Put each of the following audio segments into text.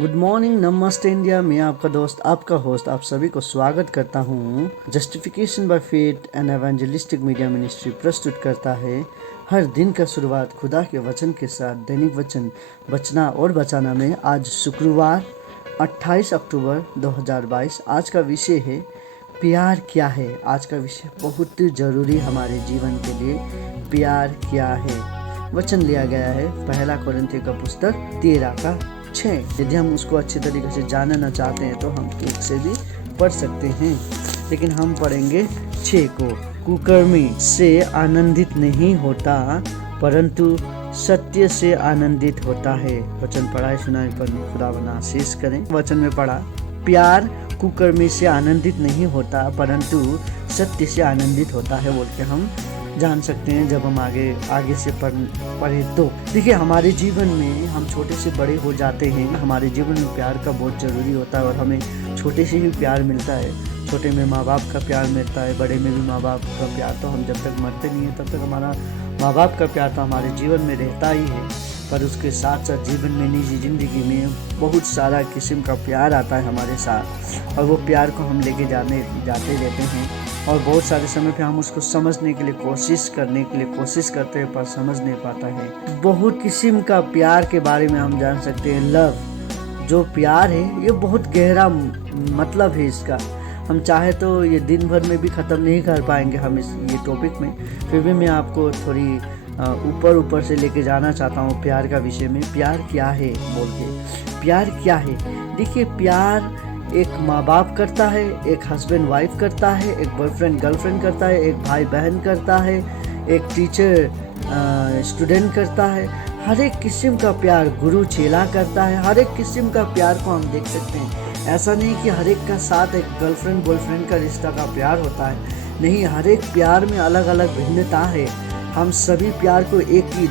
Good morning, नमस्ते India. मैं आपका दोस्त, आपका होस्ट, आप सभी को स्वागत करता हूँ। Justification by faith and evangelistic media ministry प्रस्तुत करता है हर दिन का शुरुआत खुदा के वचन के साथ। दैनिक वचन बचना और बचाना में आज शुक्रवार 28 अक्टूबर 2022। आज का विषय है प्यार क्या है। आज का विषय बहुत ज़रूरी हमारे जीवन के लिए। प्यार क्या है। वचन लिया गया है पहला कोरिन्थियों का पुस्तक 13:6। यदि हम उसको अच्छी तरीके से जानना चाहते हैं तो हम 1 से भी पढ़ सकते हैं, लेकिन हम पढ़ेंगे 6 को। कुकर्मी से आनंदित नहीं होता परंतु सत्य से आनंदित होता है। वचन पढ़ाए सुनाए पर खुदा बना आशीष करें। वचन में पढ़ा, प्यार कुकर्मी से आनंदित नहीं होता परंतु सत्य से आनंदित होता है बोल के हम जान सकते हैं जब हम आगे से पढ़े तो। देखिए, हमारे जीवन में हम छोटे से बड़े हो जाते हैं। हमारे जीवन में प्यार का बहुत ज़रूरी होता है और हमें छोटे से ही प्यार मिलता है। छोटे में माँ बाप का प्यार मिलता है, बड़े में भी माँ बाप का प्यार। तो हम जब तक मरते नहीं हैं तब तक हमारा माँ बाप का प्यार तो हमारे जीवन में रहता ही है। पर उसके साथ साथ जीवन में, निजी ज़िंदगी में बहुत सारा किस्म का प्यार आता है हमारे साथ, और वो प्यार को हम लेके जाते रहते हैं। और बहुत सारे समय पे हम उसको समझने के लिए कोशिश करते हैं पर समझ नहीं पाता है। बहुत किस्म का प्यार के बारे में हम जान सकते हैं। लव, जो प्यार है, ये बहुत गहरा मतलब है इसका। हम चाहे तो ये दिन भर में भी ख़त्म नहीं कर पाएंगे हम ये टॉपिक में। फिर भी मैं आपको थोड़ी ऊपर से लेके जाना चाहता हूँ प्यार का विषय में। प्यार क्या है बोल के। प्यार क्या है? देखिए, प्यार एक माँ बाप करता है, एक हस्बैंड वाइफ करता है, एक बॉयफ्रेंड गर्लफ्रेंड करता है, एक भाई बहन करता है, एक टीचर स्टूडेंट करता है। हर एक किस्म का प्यार गुरु चेला करता है। हर एक किस्म का प्यार को हम देख सकते हैं। ऐसा नहीं कि हर एक का साथ एक गर्लफ्रेंड बॉयफ्रेंड का रिश्ता का प्यार होता है। नहीं, हर एक प्यार में अलग अलग भिन्नता है। हम सभी प्यार को एक ही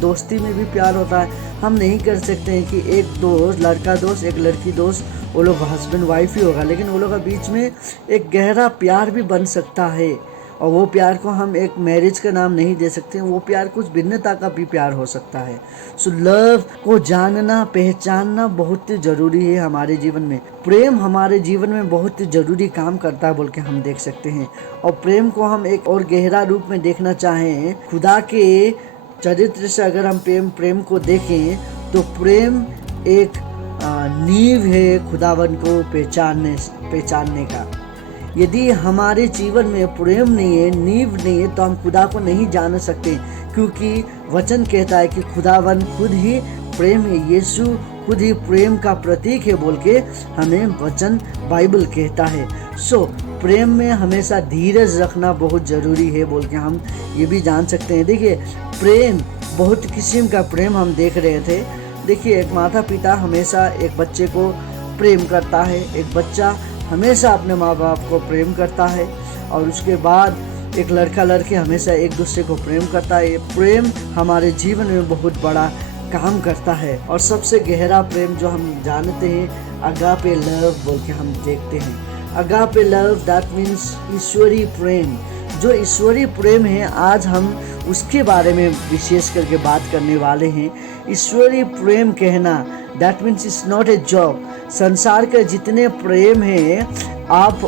दोस्ती में भी प्यार होता है। हम नहीं कर सकते हैं कि एक दोस्त, लड़का दोस्त, एक लड़की दोस्त, वो लोग हस्बैंड वाइफ ही होगा, लेकिन वो लोग के बीच में एक गहरा प्यार भी बन सकता है। और वो प्यार को हम एक मैरिज का नाम नहीं दे सकते। वो प्यार कुछ भिन्नता का भी प्यार हो सकता है। सो लव को जानना, पहचानना बहुत ज़रूरी है हमारे जीवन में। प्रेम हमारे जीवन में बहुत ज़रूरी काम करता है बोल के हम देख सकते हैं। और प्रेम को हम एक और गहरा रूप में देखना चाहें, खुदा के चरित्र से अगर हम प्रेम को देखें तो प्रेम एक नींव है खुदावन को पहचानने का। यदि हमारे जीवन में प्रेम नहीं है, नींव नहीं है, तो हम खुदा को नहीं जान सकते, क्योंकि वचन कहता है कि खुदावन खुद ही प्रेम है। यीशु खुद ही प्रेम का प्रतीक है बोल के हमें वचन बाइबल कहता है। सो प्रेम में हमेशा धीरज रखना बहुत ज़रूरी है बोल के हम ये भी जान सकते हैं। देखिए, प्रेम बहुत किस्म का प्रेम हम देख रहे थे। देखिए, एक माता पिता हमेशा एक बच्चे को प्रेम करता है। एक बच्चा हमेशा अपने माँ बाप को प्रेम करता है। और उसके बाद एक लड़का लड़की हमेशा एक दूसरे को प्रेम करता है। ये प्रेम हमारे जीवन में बहुत बड़ा काम करता है। और सबसे गहरा प्रेम जो हम जानते हैं, अगापे लव बोल के हम देखते हैं। अगापे लव, दैट मीन्स ईश्वरीय प्रेम। जो ईश्वरीय प्रेम है, आज हम उसके बारे में विशेष करके बात करने वाले हैं। ईश्वरीय प्रेम कहना, that means it's not a job. संसार के जितने प्रेम हैं, आप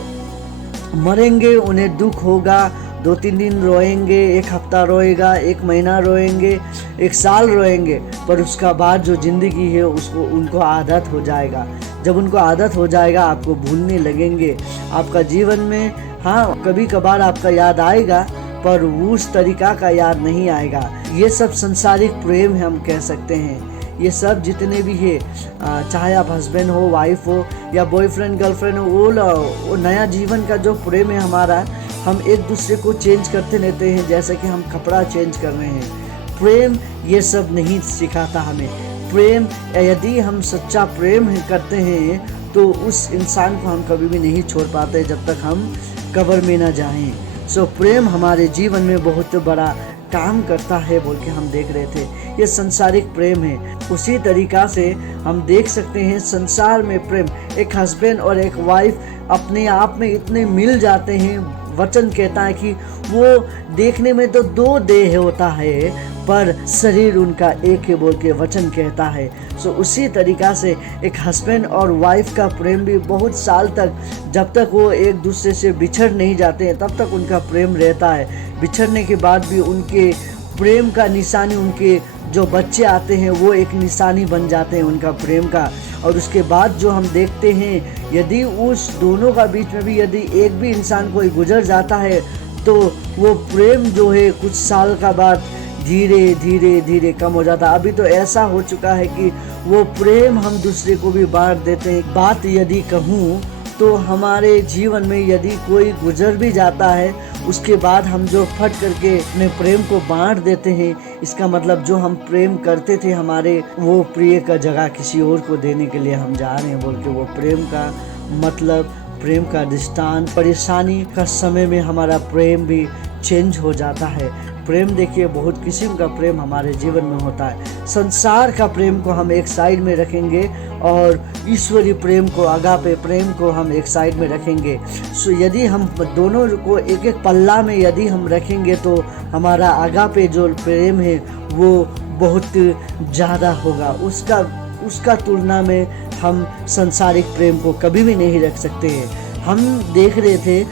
मरेंगे, उन्हें दुख होगा, 2-3 दिन रोएंगे, 1 हफ्ता रोएगा, 1 महीना रोएंगे, 1 साल रोएंगे, पर उसका बाद जो ज़िंदगी है उनको आदत हो जाएगा। जब उनको आदत हो जाएगा, आपको भूलने लगेंगे। आपका जीवन में हाँ, कभी कभार आपका याद आएगा, पर उस तरीका का याद नहीं आएगा। ये सब संसारिक प्रेम है, हम कह सकते हैं। ये सब जितने भी है, चाहे आप हस्बैंड हो, वाइफ हो, या बॉयफ्रेंड गर्लफ्रेंड हो, वो नया जीवन का जो प्रेम है हमारा, हम एक दूसरे को चेंज करते रहते हैं जैसे कि हम कपड़ा चेंज कर रहे हैं। प्रेम ये सब नहीं सिखाता हमें। प्रेम, यदि हम सच्चा प्रेम करते हैं तो उस इंसान को हम कभी भी नहीं छोड़ पाते जब तक हम कब्र में ना जाएं। सो प्रेम हमारे जीवन में बहुत बड़ा काम करता है बोल के हम देख रहे थे। ये संसारिक प्रेम है। उसी तरीका से हम देख सकते हैं संसार में प्रेम, एक हस्बैंड और एक वाइफ अपने आप में इतने मिल जाते हैं, वचन कहता है कि वो देखने में तो दो देह होता है पर शरीर उनका एक है बोल के वचन कहता है। सो उसी तरीका से एक हस्बैंड और वाइफ का प्रेम भी बहुत साल तक, जब तक वो एक दूसरे से बिछड़ नहीं जाते हैं तब तक उनका प्रेम रहता है। बिछड़ने के बाद भी उनके प्रेम का निशानी, उनके जो बच्चे आते हैं वो एक निशानी बन जाते हैं उनका प्रेम का। और उसके बाद जो हम देखते हैं, यदि उस दोनों का बीच में भी यदि एक भी इंसान कोई गुजर जाता है तो वो प्रेम जो है कुछ साल का बाद धीरे धीरे धीरे कम हो जाता है। अभी तो ऐसा हो चुका है कि वो प्रेम हम दूसरे को भी बांट देते हैं। बात यदि कहूँ तो हमारे जीवन में यदि कोई गुजर भी जाता है, उसके बाद हम जो फट करके अपने प्रेम को बांट देते हैं, इसका मतलब जो हम प्रेम करते थे हमारे वो प्रिय का जगह किसी और को देने के लिए हम जा रहे हैं बोल के, वो प्रेम का मतलब, प्रेम का दृष्टांत, परेशानी का समय में हमारा प्रेम भी चेंज हो जाता है। प्रेम देखिए बहुत किस्म का प्रेम हमारे जीवन में होता है। संसार का प्रेम को हम एक साइड में रखेंगे और ईश्वरीय प्रेम को, अगापे प्रेम को हम एक साइड में रखेंगे। सो यदि हम दोनों को एक एक पल्ला में यदि हम रखेंगे तो हमारा अगापे जो प्रेम है वो बहुत ज़्यादा होगा। उसका तुलना में हम सांसारिक प्रेम को कभी भी नहीं रख सकते हैं। हम देख रहे थे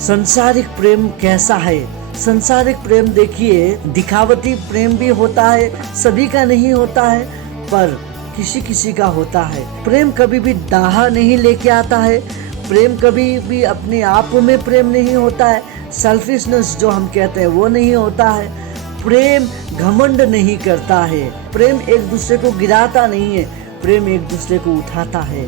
सांसारिक प्रेम कैसा है। सांसारिक प्रेम देखिए दिखावटी प्रेम भी होता है, सभी का नहीं होता है पर किसी किसी का होता है। प्रेम कभी भी दाह नहीं लेके आता है, प्रेम कभी भी अपने आप में प्रेम नहीं होता है, सेल्फिशनेस जो हम कहते हैं वो नहीं होता है। प्रेम घमंड नहीं करता है, प्रेम एक दूसरे को गिराता नहीं है, प्रेम एक दूसरे को उठाता है।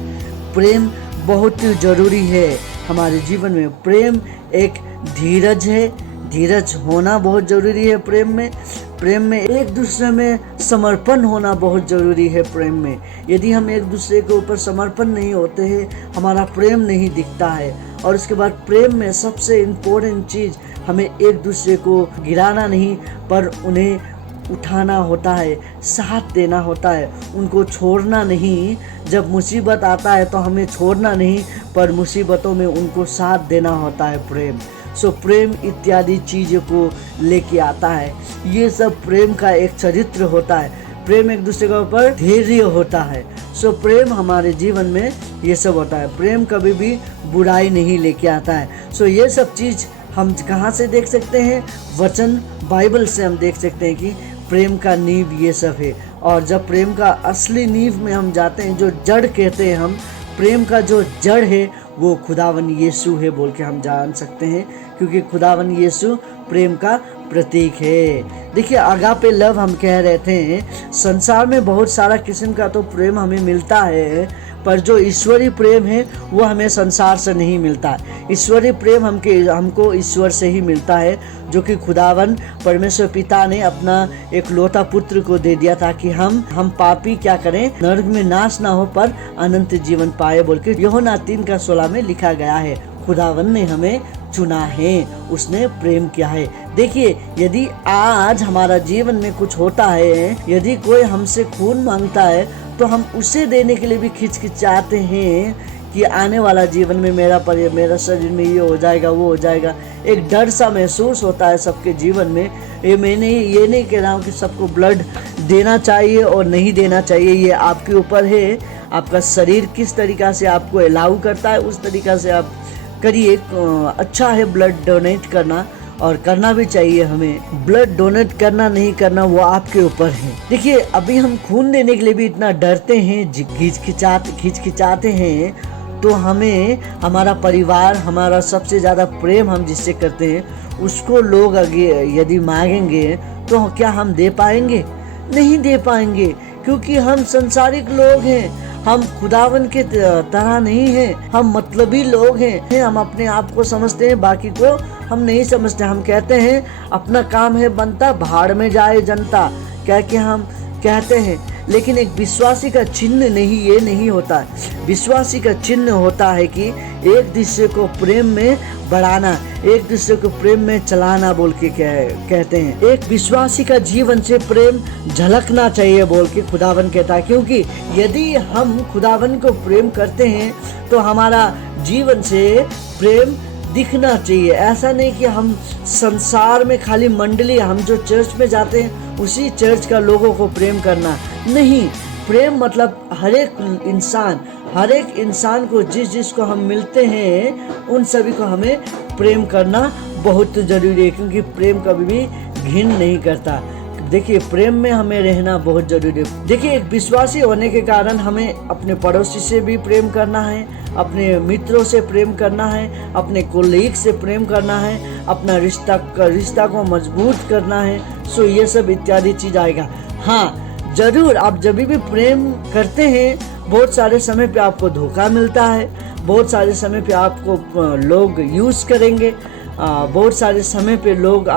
प्रेम बहुत जरूरी है हमारे जीवन में। प्रेम एक धीरज है, धीरज होना बहुत जरूरी है प्रेम में एक दूसरे में समर्पण होना बहुत जरूरी है प्रेम में। यदि हम एक दूसरे के ऊपर समर्पण नहीं होते हैं, हमारा प्रेम नहीं दिखता है। और उसके बाद प्रेम में सबसे इम्पोर्टेंट चीज़, हमें एक दूसरे को गिराना नहीं पर उन्हें उठाना होता है, साथ देना होता है, उनको छोड़ना नहीं। जब मुसीबत आता है तो हमें छोड़ना नहीं पर मुसीबतों में उनको साथ देना होता है प्रेम। सो प्रेम इत्यादि चीज़ों को लेके आता है। ये सब प्रेम का एक चरित्र होता है। प्रेम एक दूसरे के ऊपर धैर्य होता है। सो प्रेम हमारे जीवन में ये सब होता है। प्रेम कभी भी बुराई नहीं लेके आता है। सो ये सब चीज़ हम कहाँ से देख सकते हैं? वचन बाइबल से हम देख सकते हैं कि प्रेम का नींव ये सब है। और जब प्रेम का असली नींव में हम जाते हैं, जो जड़ कहते हैं हम, प्रेम का जो जड़ है वो खुदावन यीशु है बोल के हम जान सकते हैं, क्योंकि खुदावन यीशु प्रेम का प्रतीक है। देखिए अगापे लव हम कह रहे थे, संसार में बहुत सारा किस्म का तो प्रेम हमें मिलता है पर जो ईश्वरीय प्रेम है वो हमें संसार से नहीं मिलता। ईश्वरीय प्रेम हमको ईश्वर से ही मिलता है, जो कि खुदावन परमेश्वर पिता ने अपना एक लौता पुत्र को दे दिया ताकि हम पापी क्या करें, नरक में नाश ना हो पर अनंत जीवन पाए बोल के यूहन्ना 3:16 में लिखा गया है। खुदावन ने हमें चुना है, उसने प्रेम किया है। देखिए यदि आज हमारा जीवन में कुछ होता है, यदि कोई हमसे खून मांगता है तो हम उसे देने के लिए भी खिचखिचाते हैं कि आने वाला जीवन में मेरा शरीर में ये हो जाएगा वो हो जाएगा। एक डर सा महसूस होता है सबके जीवन में। ये नहीं कह रहा हूँ कि सबको ब्लड देना चाहिए और नहीं देना चाहिए, ये आपके ऊपर है। आपका शरीर किस तरीका से आपको अलाउ करता है उस तरीका से आप करिए। अच्छा है ब्लड डोनेट करना और करना भी चाहिए हमें। ब्लड डोनेट करना नहीं करना वो आपके ऊपर है। देखिए अभी हम खून देने के लिए भी इतना डरते हैं, खिचखिचाते हैं, तो हमें हमारा परिवार, हमारा सबसे ज़्यादा प्रेम हम जिससे करते हैं उसको लोग आगे यदि मांगेंगे तो क्या हम दे पाएंगे? नहीं दे पाएंगे, क्योंकि हम संसारिक लोग हैं। हम खुदावन के तरह नहीं हैं, हम मतलबी लोग हैं। हम अपने आप को समझते हैं, बाकी को हम नहीं समझते। हम कहते हैं अपना काम है बनता, भाड़ में जाए जनता, क्या कि हम कहते हैं। लेकिन एक विश्वासी का चिन्ह नहीं, ये नहीं होता है। विश्वासी का चिन्ह होता है कि एक दूसरे को प्रेम में बढ़ाना, एक दूसरे को प्रेम में चलाना बोल के कहते हैं। एक विश्वासी का जीवन से प्रेम झलकना चाहिए बोल के खुदावन कहता है, क्योंकि यदि हम खुदावन को प्रेम करते हैं तो हमारा जीवन से प्रेम दिखना चाहिए। ऐसा नहीं कि हम संसार में खाली मंडली, हम जो चर्च में जाते हैं उसी चर्च का लोगों को प्रेम करना नहीं। प्रेम मतलब हर एक इंसान को, जिसको हम मिलते हैं उन सभी को हमें प्रेम करना बहुत ज़रूरी है, क्योंकि प्रेम कभी भी घिन नहीं करता। देखिए, प्रेम में हमें रहना बहुत ज़रूरी है। देखिए, एक विश्वासी होने के कारण हमें अपने पड़ोसी से भी प्रेम करना है, अपने मित्रों से प्रेम करना है, अपने कोलीग से प्रेम करना है, अपना रिश्ता को मजबूत करना है। सो ये सब इत्यादि चीज़ आएगा। हाँ, ज़रूर आप जब भी प्रेम करते हैं, बहुत सारे समय पे आपको धोखा मिलता है, बहुत सारे समय पे आपको लोग यूज़ करेंगे, बहुत सारे समय पे लोग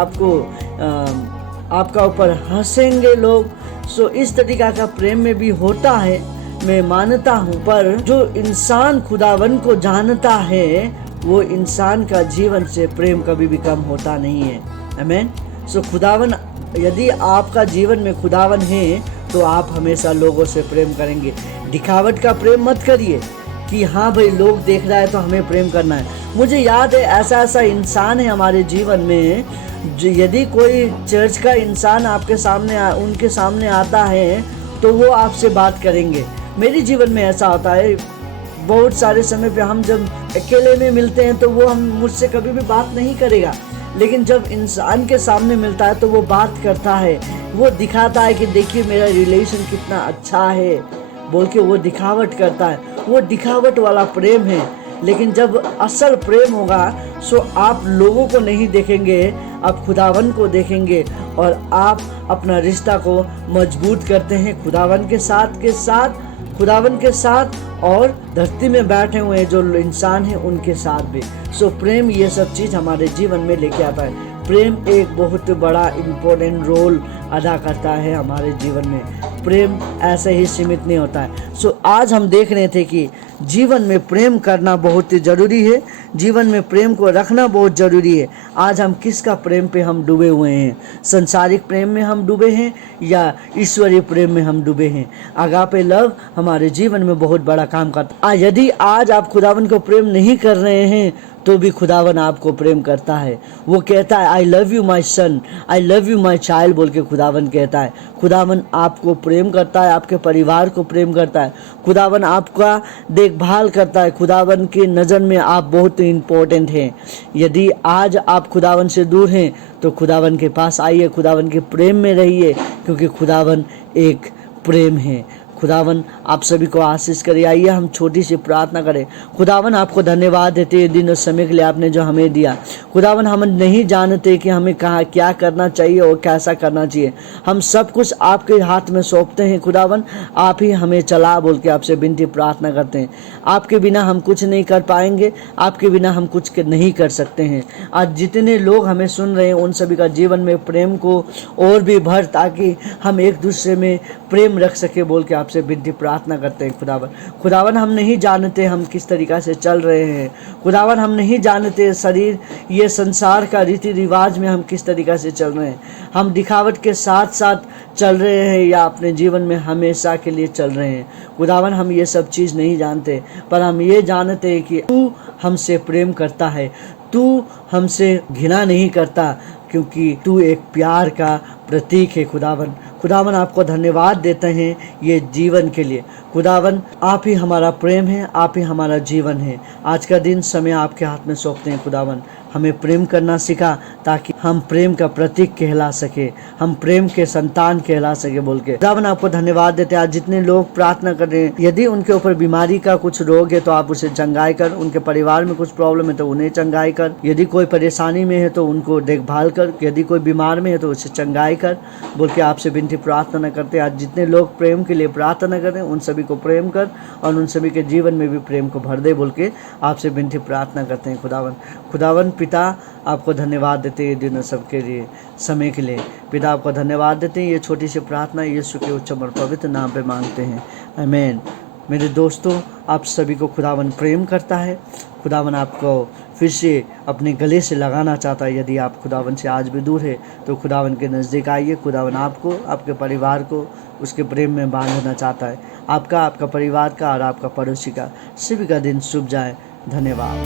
आपका ऊपर हंसेंगे लोग। सो इस तरीका का प्रेम में भी होता है, मैं मानता हूँ। पर जो इंसान खुदावन को जानता है, वो इंसान का जीवन से प्रेम कभी भी कम होता नहीं है। आमीन। सो खुदावन, यदि आपका जीवन में खुदावन है तो आप हमेशा लोगों से प्रेम करेंगे। दिखावट का प्रेम मत करिए कि हाँ भाई लोग देख रहा है तो हमें प्रेम करना है। मुझे याद है, ऐसा इंसान है हमारे जीवन में, यदि कोई चर्च का इंसान उनके सामने आता है तो वो आपसे बात करेंगे। मेरे जीवन में ऐसा होता है, बहुत सारे समय पे हम जब अकेले में मिलते हैं तो वो मुझसे कभी भी बात नहीं करेगा, लेकिन जब इंसान के सामने मिलता है तो वो बात करता है, वो दिखाता है कि देखिए मेरा रिलेशन कितना अच्छा है बोल के वो दिखावट करता है। वो दिखावट वाला प्रेम है। लेकिन जब असल प्रेम होगा सो आप लोगों को नहीं देखेंगे, आप खुदावन को देखेंगे और आप अपना रिश्ता को मजबूत करते हैं खुदावन के साथ और धरती में बैठे हुए जो इंसान हैं उनके साथ भी। सो प्रेम ये सब चीज़ हमारे जीवन में लेके आता है। प्रेम एक बहुत बड़ा इम्पोर्टेंट रोल अदा करता है हमारे जीवन में। प्रेम ऐसे ही सीमित नहीं होता है। सो आज हम देख रहे थे कि जीवन में प्रेम करना बहुत ही ज़रूरी है, जीवन में प्रेम को रखना बहुत ज़रूरी है। आज हम किसका प्रेम पे हम डूबे हुए हैं? संसारिक प्रेम में हम डूबे हैं या ईश्वरीय प्रेम में हम डूबे हैं? अगापे लव हमारे जीवन में बहुत बड़ा काम करता है। यदि आज आप खुदावन को प्रेम नहीं कर रहे हैं तो भी खुदावन आपको प्रेम करता है। वो कहता है I love you my son, I love you my child बोल के खुदावन कहता है। खुदावन आपको प्रेम करता है, आपके परिवार को प्रेम करता है। खुदावन आपका देखभाल करता है। खुदावन की नज़र में आप बहुत इम्पोर्टेंट हैं। यदि आज आप खुदावन से दूर हैं तो खुदावन के पास आइए, खुदावन के प्रेम में रहिए, क्योंकि खुदावन एक प्रेम है। खुदावन आप सभी को आशीष करे। आइए हम छोटी सी प्रार्थना करें। खुदावन आपको धन्यवाद देते हैं दिन और समय के लिए आपने जो हमें दिया। खुदावन हम नहीं जानते कि हमें कहाँ क्या करना चाहिए और कैसा करना चाहिए। हम सब कुछ आपके हाथ में सौंपते हैं। खुदावन आप ही हमें चला बोल के आपसे विनती प्रार्थना करते हैं। आपके बिना हम कुछ नहीं कर पाएंगे, आपके बिना हम कुछ नहीं कर सकते हैं। आज जितने लोग हमें सुन रहे हैं उन सभी का जीवन में प्रेम को और भी भर, ताकि हम एक दूसरे में प्रेम रख सके बोल के आपसे विनती प्रार्थना करते हैं। खुदावन हम नहीं जानते हम किस तरीक़ा से चल रहे हैं। खुदावन हम नहीं जानते शरीर ये संसार का रीति रिवाज में हम किस तरीक़ा से चल रहे हैं। हम दिखावट के साथ साथ चल रहे हैं या अपने जीवन में हमेशा के लिए चल रहे हैं। खुदावन हम ये सब चीज़ नहीं जानते, पर हम ये जानते हैं कि तू हमसे प्रेम करता है, तू हमसे घृणा नहीं करता, क्योंकि तू एक प्यार का प्रतीक है। खुदावन आपको धन्यवाद देते हैं ये जीवन के लिए। खुदावन आप ही हमारा प्रेम है, आप ही हमारा जीवन है। आज का दिन समय आपके हाथ में सौंपते हैं। खुदावन हमें प्रेम करना सिखा, ताकि हम प्रेम का प्रतीक कहला सके, हम प्रेम के संतान कहला सके बोल के। खुदावन आपको धन्यवाद देते हैं। आज जितने लोग प्रार्थना कर रहे हैं, यदि उनके ऊपर बीमारी का कुछ रोग है तो आप उसे चंगाई कर, उनके परिवार में कुछ प्रॉब्लम है तो उन्हें चंगाई कर, यदि कोई परेशानी में है तो उनको देखभाल कर, यदि कोई बीमार में है तो उसे चंगाई कर बोल के आपसे विनती प्रार्थना करते हैं। आज जितने लोग प्रेम के लिए प्रार्थना कर रहे हैं उन सभी को प्रेम कर और उन सभी के जीवन में भी प्रेम को भर दे बोल के आपसे विनती प्रार्थना करते हैं। खुदावन पिता आपको धन्यवाद देते हैं दिन सबके लिए समय के लिए। पिता आपको धन्यवाद देते हैं। ये छोटी सी प्रार्थना यीशु के उच्च और पवित्र नाम पे मांगते हैं, आमीन। मेरे दोस्तों, आप सभी को खुदावन प्रेम करता है। खुदावन आपको फिर से अपने गले से लगाना चाहता है। यदि आप खुदावन से आज भी दूर है तो खुदावन के नज़दीक आइए। खुदावन आपको, आपके परिवार को उसके प्रेम में बांधना चाहता है। आपका परिवार का और आपका पड़ोसी का सभी का दिन शुभ जाए। धन्यवाद।